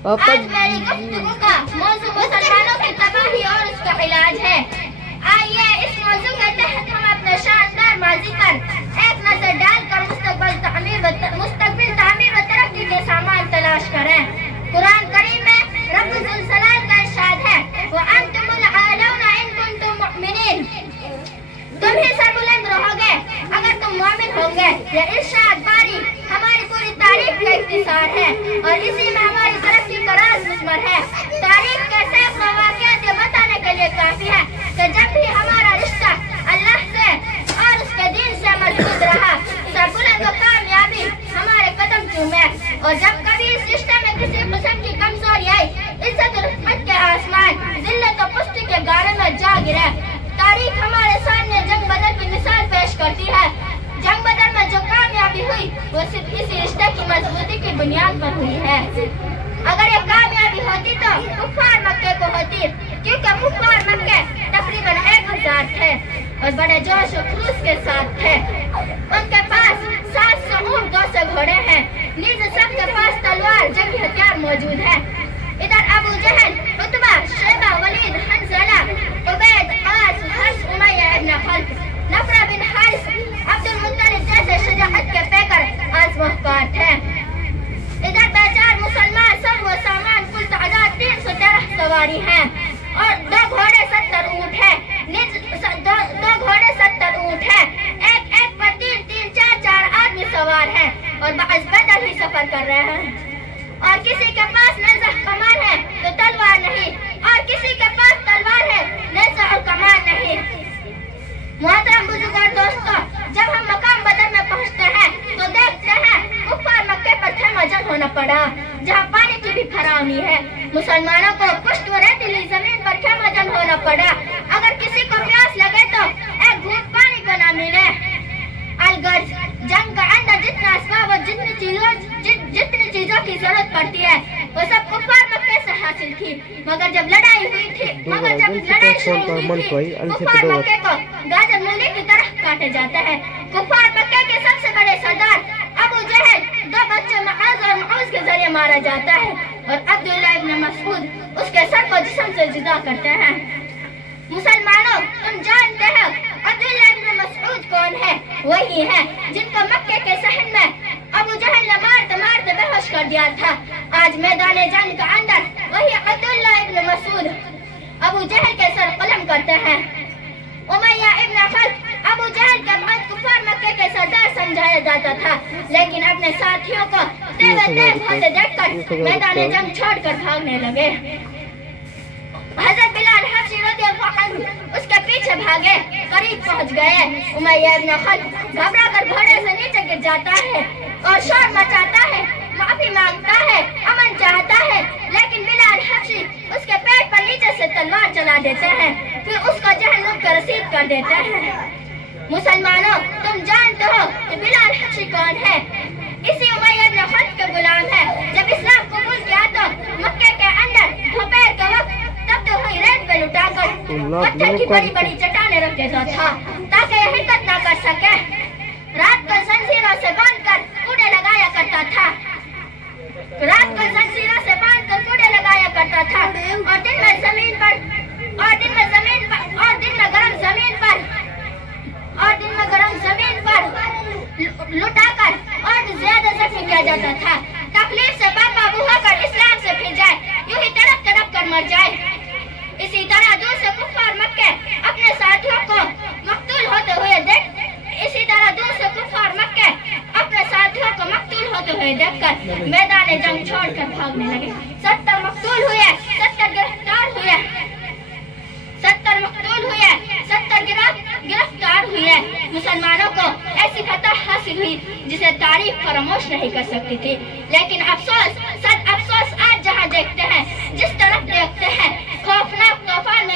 आज मेरी गुफ्तगू का मौजू मुसलमानों की तबाही और उसका इलाज है। आइए इस मौजू के तहत हम अपने शानदार माजी पर एक नजर डालकर मुस्तकबिल तामीर व तरक्की के सामान तलाश करें। कुरान करीम में रब्बुल जलाल का इरशाद है, व अंतुमुल आलौना इन कुंतुम मुमिनीन, तुम ही सरबुलंद रहोगे अगर तुम मोमिन होंगे। यह इरशाद बारी हमारी पूरी तारीख का इख्तिसार है और इसी में हमारी तरक्की का राज मुस्मर है। तारीख के सैकड़ों वाक़यात ये बताने के लिए काफी है कि जब भी हमारा रिश्ता अल्लाह से और उसके दीन से मजबूत रहा, सरबुलंद व कामयाबी हमारे कदम चूमे, और जब कभी इस रिश्ते में किसी किस्म की कमजोरी आई, इज्जत और रहमत के आसमान जिल्लत और पुश्ती के गारे में जा गिरे। तारीख हमारे सामने जंग बदर की मिसाल पेश करती है। जंग बदर में जो कामयाबी हुई वो सिर्फ इसी रिश्ते की मजबूती की बुनियाद पर हुई है। अगर ये कामयाबी होती तो कुफार मक्के को होती, क्योंकि कुफार मक्के तकरीबन 1000 थे और बड़े जोश और खरूश के साथ थे। उनके पास 700 ऊंट 200 घोड़े हैं, नीचे सबके पास तलवार जंगी हथियार मौजूद है। इधर अबू जहल, उतबा, शैबा, वलीद, हंज़ला, उबैद, कास, हर्ष, उमय्या इब्न खल्फ, नफरा बिन हारिस, अब्दुल मुत्तलिब जैसे शजाअत के पैकर आज़मूदार थे। इधर बेचार मुसलमान सब वो सामान कुल तादाद 313 सवारी हैं और 2 घोड़े 70 ऊंट है, दो घोड़े 70 ऊंट है, एक पर 3 4 आदमी सवार हैं और बाज़ पैदल ही सफर कर रहे हैं। और किसी के पास नेज़ा कमान है तो तलवार नहीं, और किसी के पास तलवार है नेज़ा और कमान नहीं। मोहतरम बुजुर्ग और दोस्तों, जब हम मकाम बदर में पहुंचते हैं तो देखते हैं कुफार मक्के पर खेमा जंग होना पड़ा, जहां पानी की भी फराहमी है। मुसलमानों को पुश्त व रेतीली जमीन पर खेमा जंग होना पड़ा। अगर किसी को प्यास लगे तो एक घूंट पानी को न मिले। अलगर्ज जंग का अंदर जितना असबाब और जितनी चीजों की जरूरत पड़ती है वो सब कुफार मक्के से हासिल थी। मगर जब लड़ाई शुरू हुई थी कुफार मक्के को गाजर मूली की तरह काटे जाते हैं। कुफार मक्के के सबसे बड़े सरदार अबू जहल 2 बच्चों मुआज़ और मुआज़ के जरिए मारा जाता है और अब्दुल्लाह इब्न मसऊद उसके सर को जिस्म से जुदा करते हैं। मुसलमानों, तुम जानते हो अब्दुल्लाह इब्न मसऊद कौन है? वही है जिनको मक्के के सहन में अबू जहल ने मारते बेहोश कर दिया था। आज मैदान जंग के अंदर वही अब्दुल्लाह इब्न मसऊद अबू जहल के सर कलम करते हैं। उमय्या इब्न खल्फ अबू जहल के बाद कुफार मक्के के सरदार समझाया जाता था, लेकिन अपने साथियों को तेज होते देखकर मैदान जंग छोड़कर भागने लगे। हज़रत बिलाल हबशी रज़ियल्लाहु अन्हु उसके पीछे भागे, करीब पहुंच गए। उमय्या इब्न खल्फ घबरा कर घोड़े से नीचे गिर जाता है और शोर मचाता है, माफी मांगता है, अमन चाहता है, लेकिन बिलाल हबशी उसके पेट पर नीचे से तलवार चला देते हैं, फिर उसको जहन्नुम का रसीद कर देते हैं। मुसलमानों, तुम जानते हो कि बिलाल हबशी कौन है? इसी उमय्या इब्न खल्फ के गुलाम है। जब इस्लाम कबूल किया तो मक्के के अंदर दोपहर के वक्त तपती हुई रेत पे लुटाकर पत्थर की बड़ी चट्टानें रख देता था ताकि यह हिरकत न कर सके। रात को जंजीरों से बांधकर कूड़े लगाया करता था और दिन में जमीन पर लुटाकर और ज्यादा जख्मी किया जाता था। तकलीफ से बेकाबू होकर इस्लाम से फिर जाए, यूं ही तड़प कर मर जाए। इसी तरह दूसरे कुफार मक्के अपने साथियों को मकतूल होते हुए देखकर मैदान जंग छोड़कर भागने लगे। 70 मकतूल हुए, 70 गिरफ्तार हुए। मुसलमानों को ऐसी फतह हासिल हुई जिसे तारीख फरामोश नहीं कर सकती थी। लेकिन अफसोस आज जहां देखते हैं, जिस तरफ देखते हैं, खौफनाक तूफान में